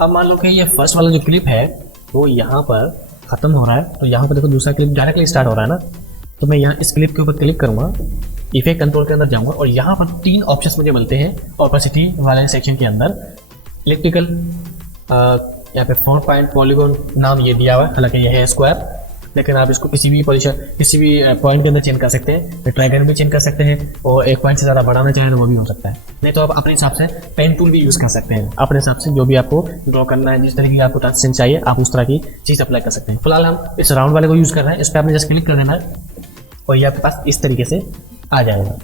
अब मान लो कि ये फर्स्ट वाला जो क्लिप है वो यहाँ पर ख़त्म हो रहा है, तो यहाँ पर देखो दूसरा क्लिप डायरेक्टली स्टार्ट हो रहा है ना। तो मैं यहाँ इस क्लिप के ऊपर क्लिक करूँगा, इफेक्ट कंट्रोल के अंदर जाऊँगा और यहाँ पर 3 ऑप्शंस मुझे मिलते हैं ओपेसिटी वाले सेक्शन के अंदर। इलेक्ट्रिकल, यहाँ पे फॉन्ट पॉइंट पॉलीगॉन नाम ये दिया हुआ है, हालांकि ये है स्क्वायर, लेकिन आप इसको किसी भी पोजीशन किसी भी पॉइंट के अंदर चेंज कर सकते हैं। ट्राइगन भी चेंज कर सकते हैं और एक पॉइंट से ज़्यादा बढ़ाना चाहें तो वो भी हो सकता है, नहीं तो आप अपने हिसाब से पेन टूल भी यूज़ कर सकते हैं। अपने हिसाब से जो भी आपको ड्रॉ करना है, जिस तरह की आपको ट्रांजिशन चाहिए, आप उस तरह की चीज़ अप्लाई कर सकते हैं। फिलहाल हम इस राउंड वाले को यूज़ कर रहे हैं, इस पर आपने जस्ट क्लिक कर देना है और ये आपके पास इस तरीके से आ जाएगा।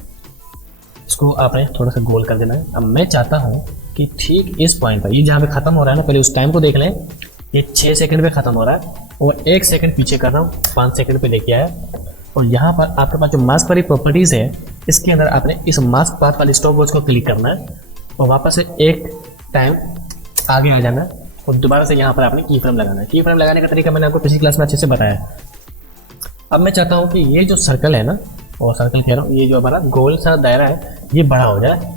इसको आपने थोड़ा सा गोल कर देना है। अब मैं चाहता हूँ कि ठीक इस पॉइंट पर, ये जहाँ पे ख़त्म हो रहा है ना, पहले उस टाइम को देख लें, ये 6 सेकंड पे ख़त्म हो रहा है और 1 सेकंड पीछे कर रहा हूँ, 5 सेकंड पे लेके आया। और यहाँ पर आपके पास जो मास्क वाली प्रॉपर्टीज़ है, इसके अंदर आपने इस मास्क पाथ वाली स्टॉप वॉच को क्लिक करना है और वापस से एक टाइम आगे आ जाना है और दोबारा से यहाँ पर आपने की फ्रेम लगाना है। की फ्रेम लगाने का तरीका मैंने आपको पिछली क्लास में अच्छे से बताया। अब मैं चाहता हूँ कि ये जो सर्कल है ना, और सर्कल कह रहा हूँ, ये जो हमारा गोल सा दायरा है ये बड़ा हो जाए,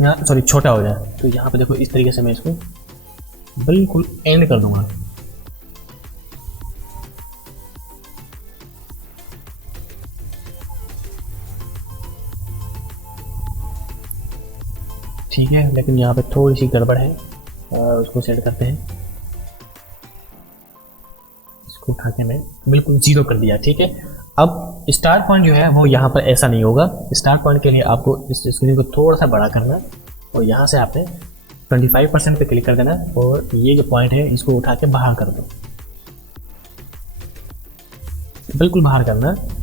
यहाँ सॉरी छोटा हो जाए। तो यहाँ पे देखो इस तरीके से मैं इसको बिल्कुल एंड कर दूंगा। ठीक है, लेकिन यहाँ पे थोड़ी सी गड़बड़ है, उसको सेट करते हैं। इसको उठा के मैं बिल्कुल 0 कर दिया। ठीक है, अब स्टार्ट पॉइंट जो है वो यहाँ पर ऐसा नहीं होगा। स्टार्ट पॉइंट के लिए आपको इस स्क्रीन को थोड़ा सा बड़ा करना है और यहाँ से आपने 25% पे क्लिक कर देना है और ये जो पॉइंट है इसको उठा के बाहर कर दो, बिल्कुल बाहर करना है।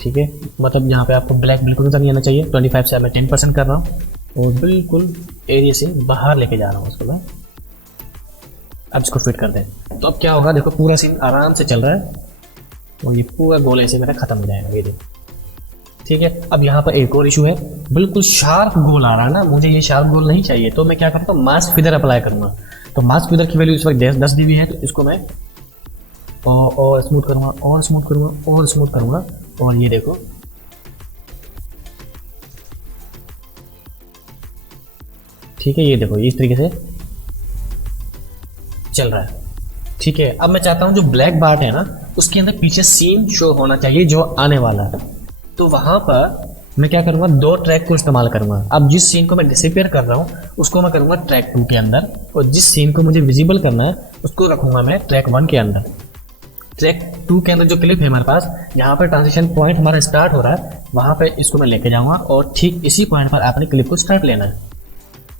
ठीक है, मतलब यहाँ पे आपको ब्लैक बिल्कुल नजर नहीं आना चाहिए। 25 से मैं 10% कर रहा हूँ और बिल्कुल एरिया से बाहर लेके जा रहा हूँ उसको मैं। अब इसको फिट कर दें तो अब क्या होगा, देखो पूरा सीन आराम से चल रहा है और ये पूरा गोल ऐसे मेरा खत्म हो जाएगा, ये देखो। ठीक है, अब यहाँ पर एक और इशू है, बिल्कुल शार्प गोल आ रहा है ना, मुझे ये शार्प गोल नहीं चाहिए। तो मैं क्या करता हूँ, मास्क फिदर अप्लाई करूँगा। तो मास्क फिदर की वैल्यू इस वक्त 10 dB है, तो इसको मैं और स्मूथ करूँगा और स्मूथ करूँगा और स्मूथ करूँगा और ये देखो ठीक है, ये देखो इस तरीके से चल रहा है। ठीक है, अब मैं चाहता हूँ जो ब्लैक बार्ट है ना, उसके अंदर पीछे सीन शो होना चाहिए जो आने वाला है। तो वहां पर मैं क्या करूंगा, 2 ट्रैक को इस्तेमाल करूंगा। अब जिस सीन को मैं डिसअपीयर कर रहा हूँ उसको मैं करूंगा ट्रैक 2 के अंदर और जिस सीन को मुझे विजिबल करना है उसको रखूंगा मैं ट्रैक 1 के अंदर। ट्रैक 2 के अंदर जो क्लिप है हमारे पास, यहाँ पर ट्रांजिशन पॉइंट हमारा स्टार्ट हो रहा है, वहां पे इसको मैं लेके जाऊंगा और ठीक इसी पॉइंट पर आपने क्लिप को स्टार्ट लेना है।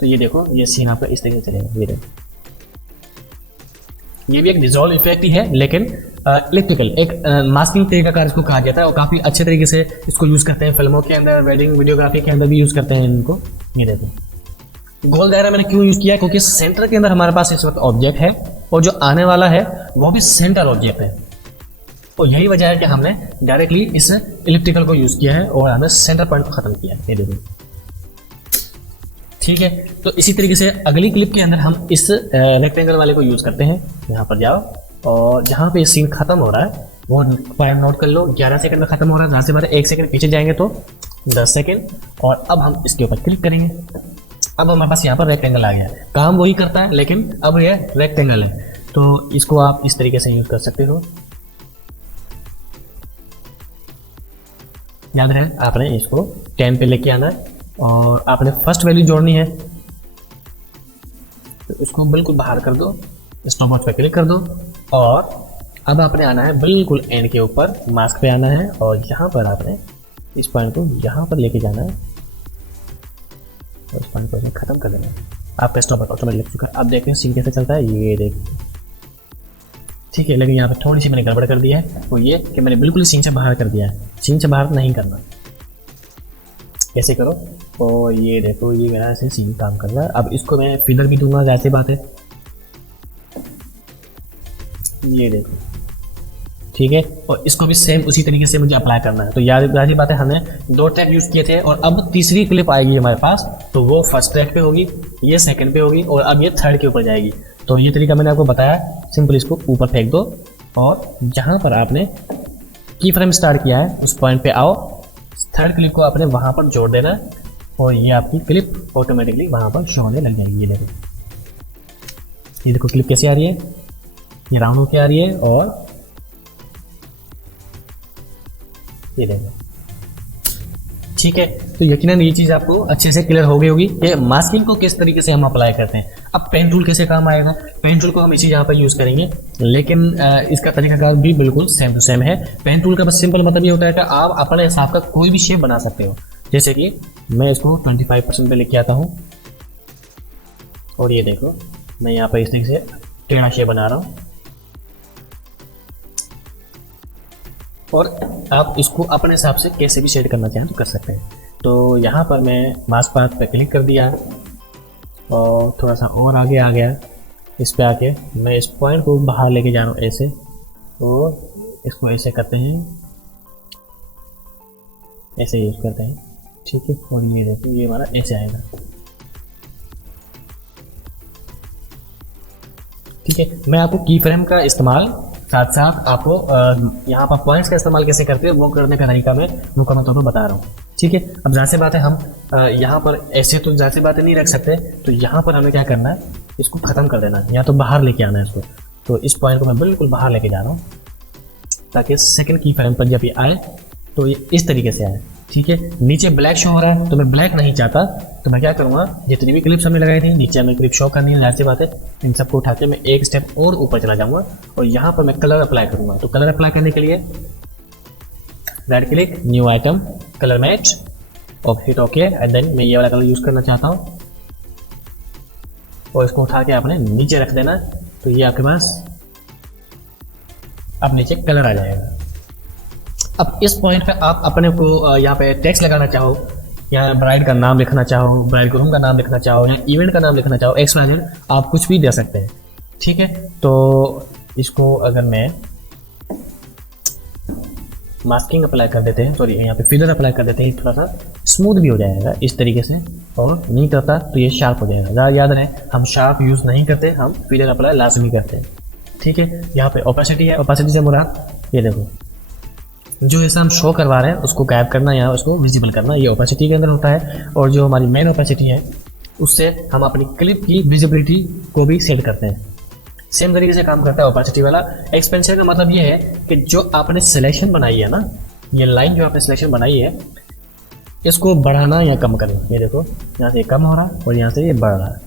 तो ये देखो ये सीन आपका इस तरीके से चलेगा। ये देखो, ये भी एक डिजॉल्व इफेक्ट ही है, लेकिन इलेक्ट्रिकल एक मास्किंग तरीका इसको कहा जाता है और काफी अच्छे तरीके से इसको यूज करते हैं फिल्मों के अंदर, वेडिंग वीडियोग्राफी के अंदर भी यूज करते हैं इनको। ये देखो गोल दायरा मैंने क्यों यूज किया, क्योंकि सेंटर के अंदर हमारे पास इस वक्त ऑब्जेक्ट है और जो आने वाला है वो भी सेंटर ऑब्जेक्ट है। और यही वजह है कि हमने डायरेक्टली इस इलिप्टिकल को यूज किया है और हमने सेंटर पॉइंट को खत्म किया है। ये देखो, ठीक है। तो इसी तरीके से अगली क्लिप के अंदर हम इस रेक्टेंगल वाले को यूज करते हैं। यहाँ पर जाओ और जहाँ पे सीन खत्म हो रहा है वो पॉइंट नोट कर लो, 11 सेकंड में खत्म हो रहा है। जहाँ से हमारे 1 सेकंड पीछे जाएंगे तो 10 सेकंड। और अब हम इसके ऊपर क्लिक करेंगे। अब हमारे पास यहाँ पर रेक्टेंगल आ गया, काम वही करता है लेकिन अब ये रेक्टेंगल है, तो इसको आप इस तरीके से यूज कर सकते हो। याद रहे आपने इसको 10 पे लेके आना है और आपने फर्स्ट वैल्यू जोड़नी है, तो इसको बिल्कुल बाहर कर दो, स्टॉप वॉच पे क्लिक कर दो और अब आपने आना है बिल्कुल एंड के ऊपर, मास्क पे आना है और यहाँ पर आपने इस पॉइंट को यहाँ पर लेके जाना है और इस पॉइंट को खत्म कर देना है। आपका स्टॉप वॉच ऑटोमेटिक लग चुका है। अब देखते हैं सीन कैसे चलता है, ये देखिए, ठीक है। लेकिन यहाँ पर थोड़ी सी मैंने गड़बड़ कर दी है, वो ये कि मैंने बिल्कुल सीन से बाहर कर दिया है। सीन से बाहर नहीं करना, कैसे करो, और ये देखो ये मेरा ऐसे सीन काम कर रहा है। अब इसको मैं फिलर भी दूंगा, जैसी बात है, ये देखो, ठीक है। और इसको भी सेम उसी तरीके से मुझे अप्लाई करना है। तो याद बात है, हमने 2 ट्रैक यूज किए थे और अब तीसरी क्लिप आएगी हमारे पास, तो वो फर्स्ट ट्रैक पे होगी, ये सेकंड पे होगी और अब ये थर्ड के ऊपर जाएगी। तो ये तरीका मैंने आपको बताया, सिंपल इसको ऊपर फेंक दो और जहां पर आपने की फ्रेम स्टार्ट किया है उस पॉइंट पे आओ, थर्ड क्लिप को आपने वहां पर जोड़ देना और ये आपकी क्लिप ऑटोमेटिकली वहाँ पर शो होने लग जाएगी। ये देखो क्लिप कैसे आ रही है, ये राउंड होके आ रही है और ये देखो। ठीक है, तो यकीनन ये चीज़ आपको अच्छे से क्लियर हो गई होगी कि मास्किंग को किस तरीके से हम अप्लाई करते हैं। अब पेन टूल कैसे काम आएगा, पेन टूल को हम इसी यहाँ पर यूज़ करेंगे, लेकिन इसका तरीकाकार भी बिल्कुल सेम टू सेम है। पेन टूल का बस सिंपल मतलब ये होता है कि आप अपने हिसाब का कोई भी शेप बना सकते हो। जैसे कि मैं इसको 25% पे लेके आता हूँ और ये देखो मैं यहाँ पर इस तरीके से टेढ़ा शेप बना रहा हूँ और आप इसको अपने हिसाब से कैसे भी सेट करना चाहें तो कर सकते हैं। तो यहाँ पर मैं मास्क पाथ पे क्लिक कर दिया और थोड़ा सा और आगे आ गया। इस पे आके मैं इस पॉइंट को बाहर लेके जा रहा हूँ ऐसे, और इसको ऐसे करते हैं, ऐसे यूज करते हैं। ठीक है, और ये देखो ये हमारा ऐसे आएगा। ठीक है, मैं आपको की फ्रेम का इस्तेमाल साथ साथ आपको यहाँ पर पॉइंट्स का इस्तेमाल कैसे करते हैं वो करने का तरीका मैं मुकम्मल तौर पर बता रहा हूँ। ठीक है, अब जाहिर सी बात है हम यहाँ पर ऐसे तो जाहिर सी बातें नहीं रख सकते, तो यहाँ पर हमें क्या करना है, इसको ख़त्म कर देना है या तो बाहर लेके आना है इसको। तो इस पॉइंट को मैं बिल्कुल बाहर लेके जा रहा हूँ ताकि सेकंड की फ्रेम पर जब ये आए तो ये इस तरीके से आए। ठीक है, नीचे ब्लैक शो हो रहा है तो मैं ब्लैक नहीं चाहता, तो मैं क्या करूँगा, जितनी भी क्लिप्स हमने लगाई थी नीचे हमें क्लिप शो करनी है, जाहिर सी बात है इन सबको उठा के मैं एक स्टेप और ऊपर चला जाऊँगा और यहाँ पर मैं कलर अप्लाई करूँगा। तो कलर अप्लाई करने के लिए right click, new item, colour match और हिट ओके, एंड देन मैं ये वाला कलर यूज़ करना चाहता हूँ और इसको उठा के आपने नीचे रख देना। तो ये आपके पास अब नीचे कलर आ जाएगा। अब इस पॉइंट पे आप अपने को यहाँ पे टेक्स्ट लगाना चाहो या ब्राइड का नाम लिखना चाहो, ब्राइड ग्रूम का नाम लिखना चाहो या इवेंट का नाम लिखना चाहो, XYZ आप कुछ भी दे सकते हैं। ठीक है, तो इसको अगर मैं मास्किंग अप्लाई कर देते हैं, सॉरी यहाँ पे फिलर अप्लाई कर देते हैं, थोड़ा सा स्मूथ भी हो जाएगा इस तरीके से, और नहीं करता तो ये शार्प हो जाएगा। ज़्यादा याद रहे हम शार्प यूज़ नहीं करते, हम फिलर अप्लाई लाजमी करते हैं। ठीक है, यहाँ पे ओपेसिटी है, ओपेसिटी से मुराद ये देखो जो ऐसा हम शो करवा रहे हैं उसको गायब करना या उसको विजिबल करना, ये ओपेसिटी के अंदर होता है। और जो हमारी मेन ओपेसिटी है उससे हम अपनी क्लिप की विजिबिलिटी को भी सेट करते हैं। सेम तरीके से काम करता है ओपेसिटी वाला। एक्सपेंशन का मतलब ये है कि जो आपने सिलेक्शन बनाई है ना, ये लाइन जो आपने सिलेक्शन बनाई है इसको बढ़ाना या कम करना। ये देखो यहाँ से कम हो रहा है और यहाँ से ये बढ़ रहा है,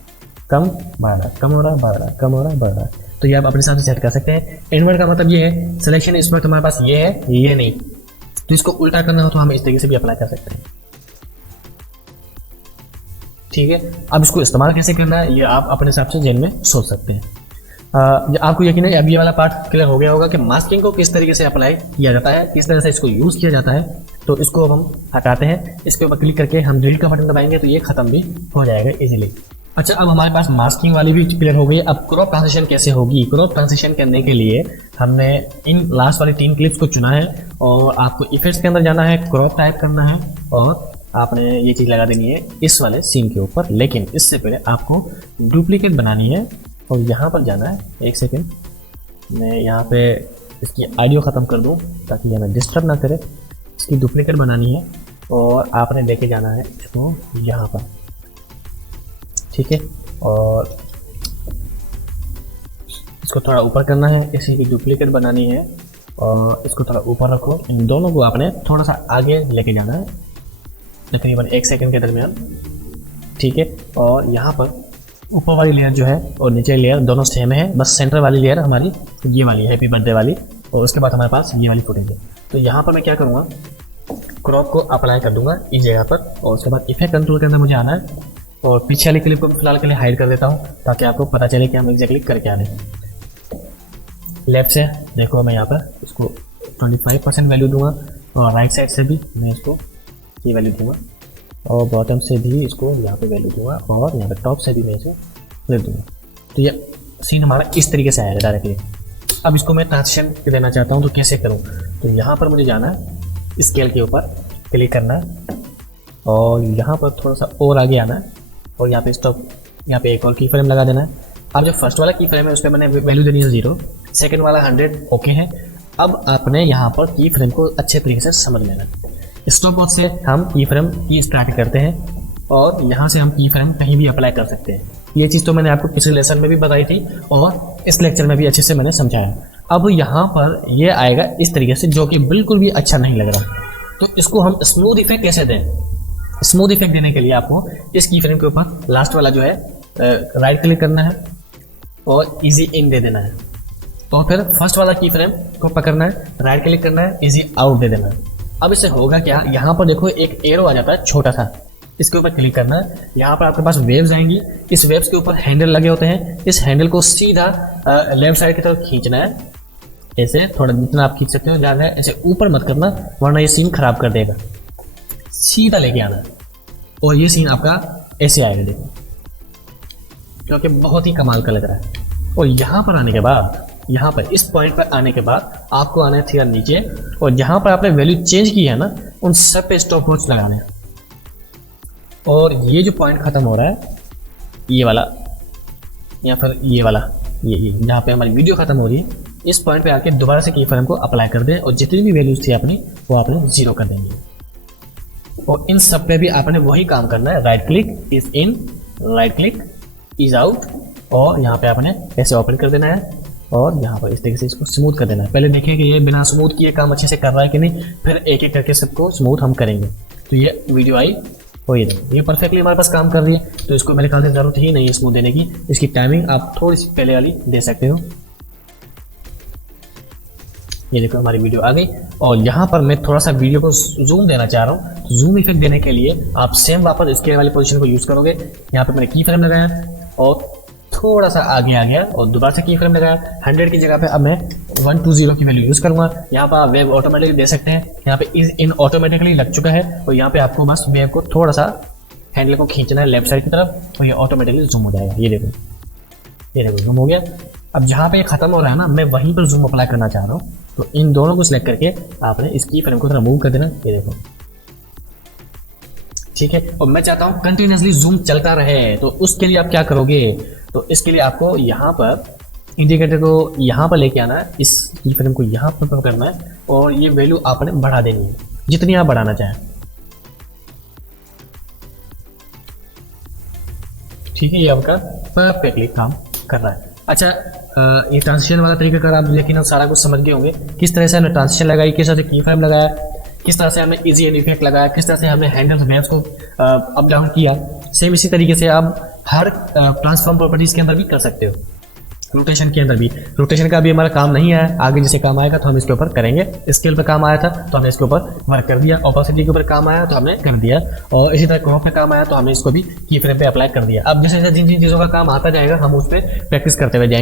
कम बढ़ रहा है, कम हो रहा है, बढ़ रहा है, कम हो रहा है, बढ़ रहा है। तो ये आप अपने हिसाब से सेट कर सकते हैं। इनवर्ट का मतलब ये है सिलेक्शन इस वक्त हमारे पास ये है, ये नहीं, तो इसको उल्टा करना हो तो हम इस तरीके से भी अप्लाई कर सकते हैं। ठीक है, अब इसको इस्तेमाल कैसे करना है ये आप अपने हिसाब से जेन में सोच सकते हैं। आपको यकीन है अब ये वाला पार्ट क्लियर हो गया होगा कि मास्किंग को किस तरीके से अप्लाई किया जाता है, किस तरह से इसको यूज़ किया जाता है। तो इसको अब हम हटाते हैं, इसके ऊपर क्लिक करके हम डिलीट का बटन दबाएंगे तो ये खत्म भी हो जाएगा इजीली। अच्छा, अब हमारे पास मास्किंग वाली भी क्लियर हो गई। अब क्रॉप ट्रांजिशन कैसे होगी? क्रॉप ट्रांजिशन करने के लिए हमने इन लास्ट वाली 3 क्लिप्स को चुना है और आपको इफेक्ट्स के अंदर जाना है, क्रॉप टाइप करना है और आपने ये चीज़ लगा देनी है इस वाले सीन के ऊपर। लेकिन इससे पहले आपको डुप्लीकेट बनानी है और यहाँ पर जाना है। एक सेकेंड, मैं यहाँ पे इसकी ऑडियो ख़त्म कर दूँ ताकि ये हमें डिस्टर्ब ना करे। इसकी डुप्लीकेट बनानी है और आपने लेके जाना है इसको यहाँ पर। ठीक है, और इसको थोड़ा ऊपर करना है, इसी की डुप्लीकेट बनानी है और इसको थोड़ा ऊपर रखो। इन दोनों को आपने थोड़ा सा आगे लेके जाना है तकरीबन 1 सेकंड के दरमियान। ठीक है, और यहाँ पर ऊपर वाली लेयर जो है और नीचे लेयर दोनों सेम है, बस सेंटर वाली लेयर हमारी ये वाली हैप्पी बर्थडे वाली, और उसके बाद हमारे पास ये वाली फुटेज है। तो यहाँ पर मैं क्या करूँगा, क्रॉप को अप्लाई कर दूंगा इस जगह पर और उसके बाद इफेक्ट कंट्रोल के अंदर मुझे आना है और पीछे वाली क्लिप को फिलहाल के लिए हाइड कर देता हूँ ताकि आपको पता चले कि हम एग्जैक्टली कर क्या रहे हैं। लेफ्ट से देखो मैं यहाँ पर इसको 25% वैल्यू दूंगा और राइट साइड से भी मैं इसको ये वैल्यू दूंगा और बॉटम से भी इसको यहाँ पे वैल्यू दूंगा और यहाँ पे टॉप से भी मैं इसे वैल्यू दूंगा। तो ये सीन हमारा इस तरीके से आएगा डायरेक्टली। अब इसको मैं ट्रांजिशन देना चाहता हूँ तो कैसे करूँ? तो यहाँ पर मुझे जाना है, स्केल के ऊपर क्लिक करना है और यहाँ पर थोड़ा सा और आगे आना है और यहाँ पे स्टॉप, यहाँ पे एक और की फ्रेम लगा देना है। अब जो फर्स्ट वाला की फ्रेम है उस पर मैंने वैल्यू देनी है 0, सेकंड वाला 100 ओके है। अब आपने यहाँ पर की फ्रेम को अच्छे तरीके से समझ लेना है। स्टॉप वॉच से हम की फ्रेम की स्टार्ट करते हैं और यहाँ से हम की फ्रेम कहीं भी अप्लाई कर सकते हैं। ये चीज़ तो मैंने आपको पिछले लेसन में भी बताई थी और इस लेक्चर में भी अच्छे से मैंने समझाया। अब यहाँ पर ये आएगा इस तरीके से, जो कि बिल्कुल भी अच्छा नहीं लग रहा। तो इसको हम स्मूथ इफेक्ट कैसे दें? स्मूथ इफेक्ट देने के लिए आपको इस की फ्रेम के ऊपर लास्ट वाला जो है राइट क्लिक करना है और इजी इन दे देना है। तो फिर फर्स्ट वाला की फ्रेम को पकड़ना है, राइट क्लिक करना है, इजी आउट दे देना है। अब इससे होगा क्या, यहाँ पर देखो एक एरो आ जाता है छोटा सा, इसके ऊपर क्लिक करना है। यहाँ पर आपके पास वेव्स आएंगी, इस वेव्स के ऊपर हैंडल लगे होते हैं। इस हैंडल को सीधा लेफ्ट साइड की तरफ खींचना है, ऐसे थोड़ा जितना आप खींच सकते हो, ज़्यादा ऐसे ऊपर मत करना वरना ये सीन खराब कर देगा। सीधा लेके आना है और ये सीन आपका ऐसे आएगा, देखो, क्योंकि बहुत ही कमाल का लग रहा है। और यहाँ पर आने के बाद, यहाँ पर इस पॉइंट पर आने के बाद आपको आना है थोड़ा नीचे और जहाँ पर आपने वैल्यू चेंज की है ना, उन सब पे स्टॉप वॉच लगाना है। और ये जो पॉइंट खत्म हो रहा है, ये वाला या फिर ये वाला, ये जहाँ पे हमारी वीडियो खत्म हो रही है, इस पॉइंट पे आके दोबारा से की फ्रेम को अप्लाई कर दें और जितनी भी वैल्यूज थी अपनी वो आपने 0 कर देंगे। और इन सब पे भी आपने वही काम करना है, right click is in, right click is out, और यहाँ पे आपने ऐसे ओपन कर देना है और यहाँ पर इस तरीके से इसको स्मूथ कर देना है। पहले देखिए कि ये बिना स्मूथ किए काम अच्छे से कर रहा है कि नहीं, फिर एक एक करके सबको स्मूथ हम करेंगे। तो ये वीडियो आई और ये परफेक्टली हमारे पास काम कर रही है, तो इसको मेरे ख्याल से ज़रूरत ही नहीं है स्मूथ देने की। इसकी टाइमिंग आप थोड़ी सी पहले वाली दे सकते हो। ये देखो हमारी वीडियो आ गई और यहाँ पर मैं थोड़ा सा वीडियो को जूम देना चाह रहा हूँ। जूम इफेक्ट देने के लिए आप सेम वापस स्केल वाली पोजीशन को यूज़ करोगे। यहाँ पे मैंने की फ्रेम लगाया और थोड़ा सा आगे आ गया और दोबारा से की फ्रेम लगाया। 100 की जगह पे अब मैं 120 की वैल्यू यूज़ करूँगा। यहाँ पर आप वेव ऑटोमेटिकली दे सकते हैं। यहाँ पे इज इन ऑटोमेटिकली लग चुका है और यहाँ पे आपको बस वेव को थोड़ा सा हैंडल को खींचना है लेफ्ट साइड की तरफ और ये ऑटोमेटिकली जूम हो जाएगा। ये देखो जूम हो गया। अब जहाँ पे ये खत्म हो रहा है ना, मैं वहीं पर जूम अप्लाई करना चाह रहा हूँ। तो इन दोनों को सिलेक्ट करके आपने इस की फ्रेम को थोड़ा मूव कर देना। ये देखो, ठीक है। और मैं चाहता हूँ कंटिन्यूसली जूम चलता रहे, तो उसके लिए आप क्या करोगे, तो इसके लिए आपको यहाँ पर इंडिकेटर को यहाँ पर लेके आना है, इस की फ्रेम को यहाँ पर करना है और ये वैल्यू आपने बढ़ा देनी है जितनी आप बढ़ाना चाहें। ठीक है, ये आपका परफेक्टली काम कर रहा है। अच्छा, ये ट्रांजिशन वाला तरीका कर आप लेकिन आप सारा कुछ समझ गए होंगे, किस तरह से हमने ट्रांजिशन लगाई, किस तरह से की फ्रेम लगाया, किस तरह से हमने इजी एंड इफेक्ट लगाया, किस तरह से हमने हैंडल वेव्स को अप डाउन किया। सेम इसी तरीके से आप हर ट्रांसफॉर्म प्रॉपर्टीज के अंदर भी कर सकते हो। रोटेशन के अंदर भी, रोटेशन का भी हमारा काम नहीं आया, आगे जैसे काम आएगा तो हम इसके ऊपर करेंगे। स्केल पे काम आया था तो हमने इसके ऊपर वर्क कर दिया, ऑपोसिटी के ऊपर काम आया तो हमने कर दिया, और इसी तरह क्रॉप पे काम आया तो हमने इसको भी की फ्रेम पे अप्लाई कर दिया। अब जैसे जिन जिन चीज़ों का काम आता जाएगा हम उस पर प्रैक्टिस करते हुए जाएंगे।